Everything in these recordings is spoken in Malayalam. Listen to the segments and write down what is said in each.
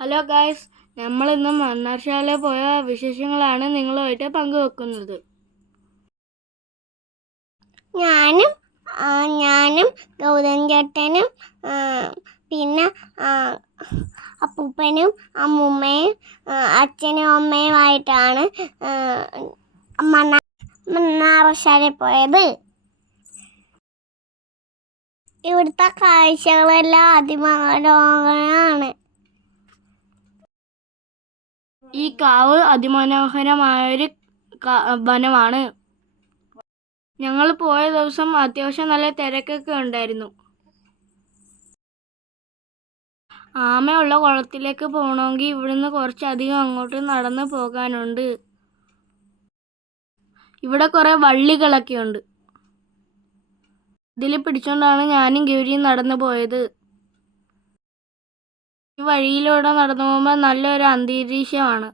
ഹലോ ഗായ്സ് നമ്മളിന്ന് മണ്ണാർശാല പോയ വിശേഷങ്ങളാണ് നിങ്ങളുമായിട്ട് പങ്കുവെക്കുന്നത്. ഞാനും ഞാനും ഗൗതം ചേട്ടനും പിന്നെ അപ്പൂപ്പനും അമ്മൂമ്മയും അച്ഛനും അമ്മയുമായിട്ടാണ് ആ, മണ്ണാർശാല പോയത്. ഇവിടുത്തെ കാഴ്ചകളെല്ലാം അതിമനോഹരമാണ്. ഈ കാവ് അതിമനോഹരമായൊരു ഒരു വനമാണ്. ഞങ്ങൾ പോയ ദിവസം അത്യാവശ്യം നല്ല തിരക്കൊക്കെ ഉണ്ടായിരുന്നു. ആമയുള്ള കുളത്തിലേക്ക് പോകണമെങ്കിൽ ഇവിടുന്ന് കുറച്ചധികം അങ്ങോട്ട് നടന്ന് പോകാനുണ്ട്. ഇവിടെ കുറേ വള്ളികളൊക്കെ ഉണ്ട് ഇതിൽ പിടിച്ചോണ്ടാണ് ഞാനും ഗൗരിയും നടന്നു പോയത്. വഴിയിലൂടെ നടന്നു പോകുമ്പോൾ നല്ലൊരു അന്തരീക്ഷമാണ്.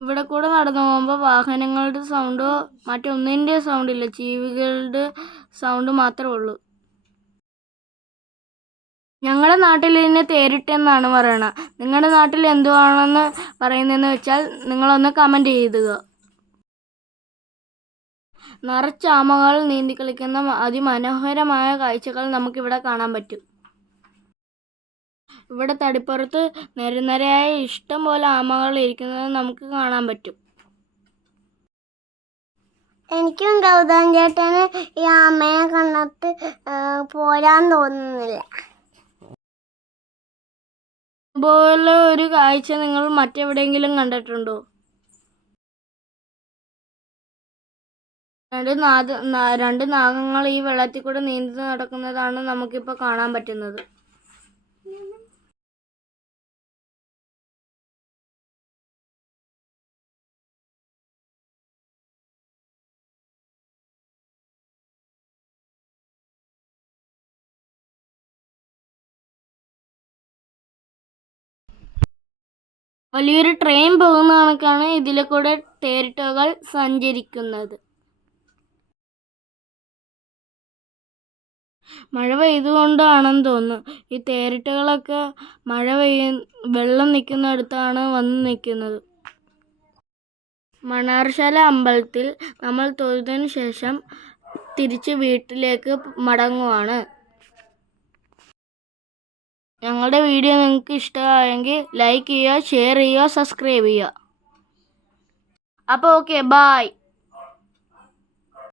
ഇവിടെ കൂടെ നടന്നു പോകുമ്പോൾ വാഹനങ്ങളുടെ സൗണ്ടോ മറ്റൊന്നിന്റെ സൗണ്ടില്ല ജീവികളുടെ സൗണ്ട് മാത്രമേ ഉള്ളൂ. ഞങ്ങളുടെ നാട്ടിൽ ഇതിനെ തേരിട്ടെന്നാണ് പറയണത് നിങ്ങളുടെ നാട്ടിൽ എന്തുവാണെന്ന് പറയുന്നതെന്ന് വെച്ചാൽ നിങ്ങളൊന്ന് കമന്റ് ചെയ്തുക നിറച്ചാമകൾ നീന്തി കളിക്കുന്ന അതിമനോഹരമായ കാഴ്ചകൾ നമുക്കിവിടെ കാണാൻ പറ്റും. ഇവിടെ തടിപ്പുറത്ത് നിരനിരയായ ഇഷ്ടം പോലെ ആമകൾ ഇരിക്കുന്നത് നമുക്ക് കാണാൻ പറ്റും. എനിക്കും ഗൗതം ചേട്ടന് ഈ ആമയെ കണ്ടിട്ട് പോരാൻ തോന്നുന്നില്ല. ഇതുപോലെ ഒരു കാഴ്ച നിങ്ങൾ മറ്റെവിടെയെങ്കിലും കണ്ടിട്ടുണ്ടോ? രണ്ട് നാഗ രണ്ട് നാഗങ്ങൾ ഈ വെള്ളത്തിൽ കൂടെ നീന്തി നടക്കുന്നതാണ് നമുക്കിപ്പോൾ കാണാൻ പറ്റുന്നത്. വലിയൊരു ട്രെയിൻ പോകുന്ന കണക്കാണ് ഇതിലെ കൂടെ തേരിട്ടകൾ സഞ്ചരിക്കുന്നത്. മഴ പെയ്തുകൊണ്ടാണെന്ന് തോന്നുന്നു. ഈ തേരിട്ടകളൊക്കെ മഴ പെയ്യ വെള്ളം നിൽക്കുന്നിടത്താണ് വന്ന് നിൽക്കുന്നത്. മണാർശാല അമ്പലത്തിൽ നമ്മൾ തൊഴുതിനു ശേഷം തിരിച്ച് വീട്ടിലേക്ക് മടങ്ങുവാണ്. ഞങ്ങളുടെ വീഡിയോ നിങ്ങൾക്ക് ഇഷ്ടമായെങ്കിൽ ലൈക്ക് ചെയ്യുക ഷെയർ ചെയ്യുക സബ്സ്ക്രൈബ് ചെയ്യുക. അപ്പോൾ ഓക്കെ ബായ്